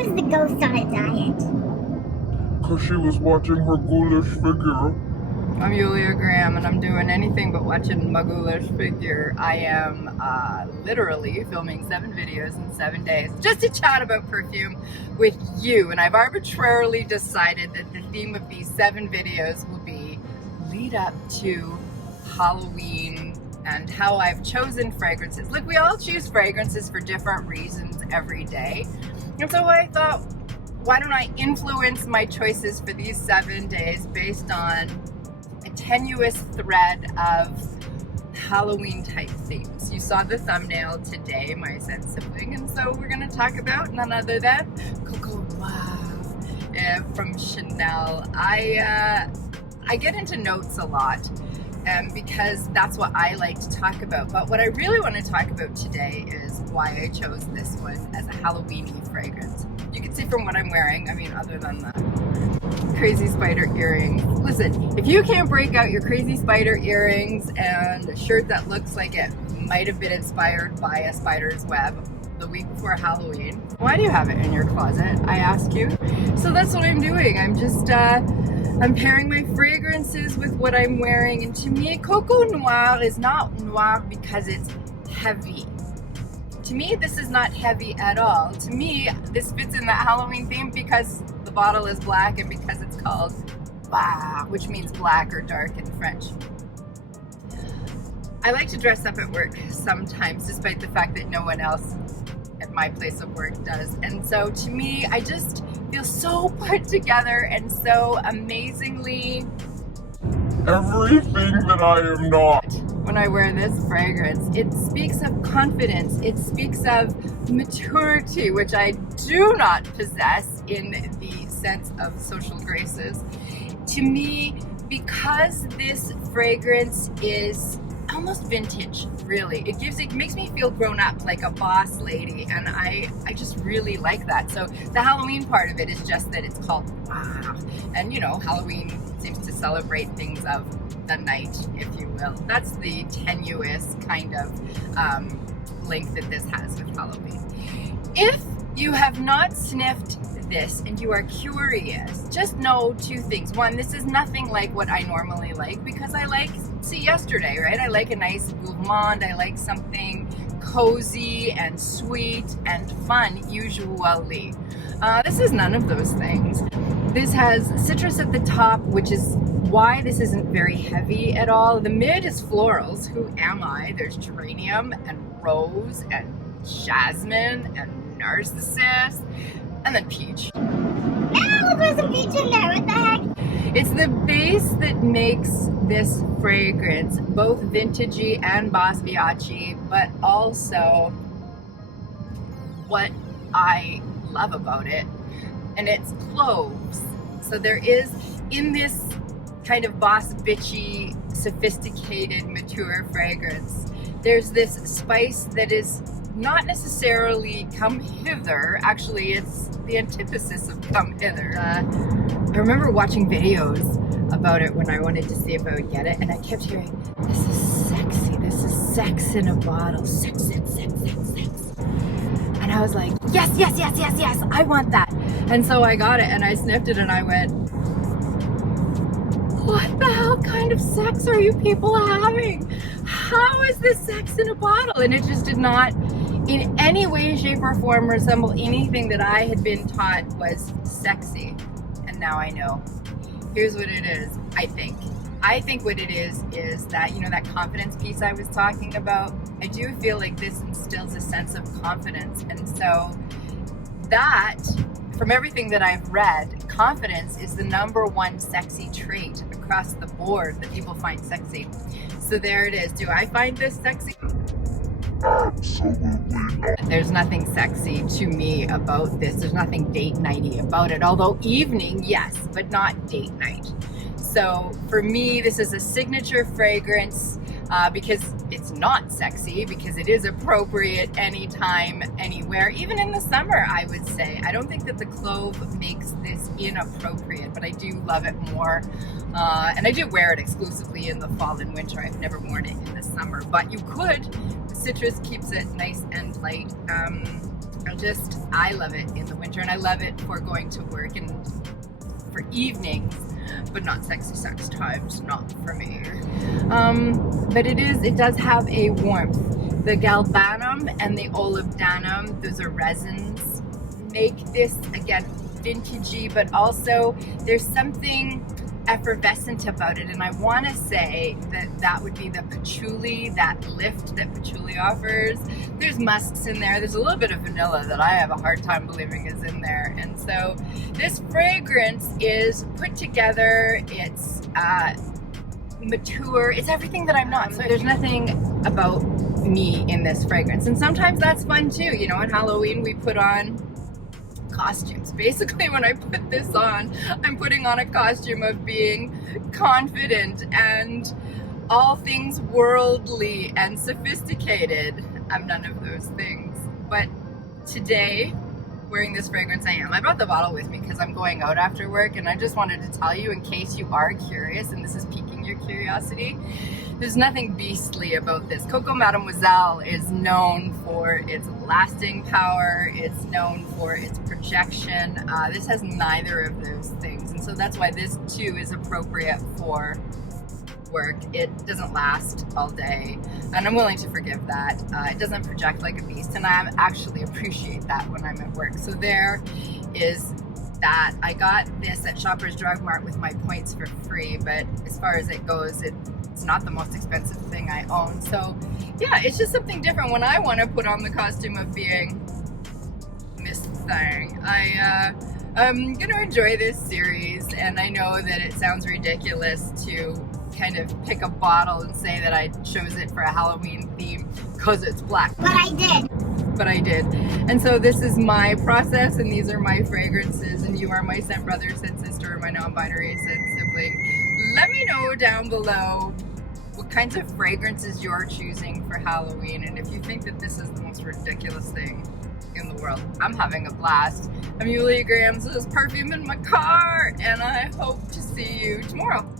was the ghost on a diet? Because she was watching her ghoulish figure. I'm Yulia Graham, and I'm doing anything but watching my ghoulish figure. I am literally filming 7 videos in 7 days just to chat about perfume with you. And I've arbitrarily decided that the theme of these 7 videos will be lead up to Halloween and how I've chosen fragrances. Look, we all choose fragrances for different reasons every day. And so I thought, why don't I influence my choices for these 7 days based on a tenuous thread of Halloween type themes. You saw the thumbnail today, my scent sibling, and so we're going to talk about none other than Coco Noir from Chanel. I get into notes a lot because that's what I like to talk about, but what I really want to talk about today is why I chose this one as a Halloweeny fragrance. You can see from what I'm wearing, I mean, other than the crazy spider earrings. Listen, if you can't break out your crazy spider earrings and a shirt that looks like it might have been inspired by a spider's web the week before Halloween, why do you have it in your closet, I ask you? So that's what I'm doing. I'm just, I'm pairing my fragrances with what I'm wearing, and to me, Coco Noir is not noir because it's heavy. To me, this is not heavy at all. To me, this fits in that Halloween theme because the bottle is black and because it's called Noir, which means black or dark in French. I like to dress up at work sometimes, despite the fact that no one else at my place of work does. And so to me, I just feel so put together and so amazingly Everything that I am not. when I wear this fragrance. It speaks of confidence. It speaks of maturity, which I do not possess in the sense of social graces. To me, because this fragrance is almost vintage, really. It makes me feel grown up, like a boss lady, and I just really like that. So the Halloween part of it is just that it's called wow. And you know, Halloween seems to celebrate things of the night, if you will. That's the tenuous kind of link that this has with Halloween. If you have not sniffed this and you are curious, just know 2 things. One, this is nothing like what I normally like because I like, see, yesterday, right? I like a nice gourmand. I like something cozy and sweet and fun, usually. This is none of those things. This has citrus at the top, which is why this isn't very heavy at all. The mid is florals. Who am I? There's geranium and rose and jasmine and narcissus, and then peach. Ah, there's some peach in there. What the heck? It's the base that makes this fragrance both vintagey and Basquiat-y, but also what I love about it, and it's cloves. So there is, in this kind of boss bitchy, sophisticated, mature fragrance, there's this spice that is not necessarily come hither. Actually, it's the antithesis of come hither. I remember watching videos about it when I wanted to see if I would get it, and I kept hearing, this is sexy, this is sex in a bottle, sex, sex, sex, sex, sex. And I was like, yes, yes, yes, yes, yes, I want that. And so I got it, and I sniffed it, and I went, what the hell kind of sex are you people having? How is this sex in a bottle? And it just did not in any way, shape, or form resemble anything that I had been taught was sexy. And now I know. Here's what it is, I think. I think what it is that, you know, that confidence piece I was talking about, I do feel like this instills a sense of confidence. And so that, from everything that I've read, confidence is the #1 sexy trait across the board that people find sexy. So there it is. Do I find this sexy? Absolutely not. There's nothing sexy to me about this. There's nothing date nighty about it. Although evening, yes, but not date night. So for me, this is a signature fragrance because it's not sexy, because it is appropriate anytime, anywhere, even in the summer, I would say. I don't think that the clove makes this inappropriate, but I do love it more. And I do wear it exclusively in the fall and winter. I've never worn it in the summer, but you could. The citrus keeps it nice and light. I love it in the winter, and I love it for going to work and for evenings, but not sexy sex times, not for me. But it does have a warmth. The galbanum and the olibanum, those are resins, make this, again, vintagey, but also there's something effervescent about it, and I want to say that would be the patchouli, that lift that patchouli offers. There's musks in there, there's a little bit of vanilla that I have a hard time believing is in there, and so this fragrance is put together, it's mature, it's everything that I'm not. So there's nothing about me in this fragrance, and sometimes that's fun too. You know, on Halloween we put on costumes. Basically, when I put this on, I'm putting on a costume of being confident and all things worldly and sophisticated. I'm none of those things. But today, wearing this fragrance, I am. I brought the bottle with me because I'm going out after work, and I just wanted to tell you in case you are curious and this is piquing your curiosity. There's nothing beastly about this. Coco Mademoiselle is known for its lasting power. It's known for its projection. This has neither of those things. And so that's why this too is appropriate for work. It doesn't last all day. And I'm willing to forgive that. It doesn't project like a beast. And I actually appreciate that when I'm at work. So there is that. I got this at Shoppers Drug Mart with my points for free. But as far as it goes, it's not the most expensive thing I own. So yeah, it's just something different when I want to put on the costume of being Miss Thing. I'm gonna enjoy this series, and I know that it sounds ridiculous to kind of pick a bottle and say that I chose it for a Halloween theme because it's black. But I did. But I did. And so this is my process, and these are my fragrances, and you are my scent brother, scent sister, or my non-binary scent sibling. Let me know down below what kinds of fragrances you're choosing for Halloween, and if you think that this is the most ridiculous thing in the world. I'm having a blast. I'm Yulia Graham, so there's perfume in my car, and I hope to see you tomorrow.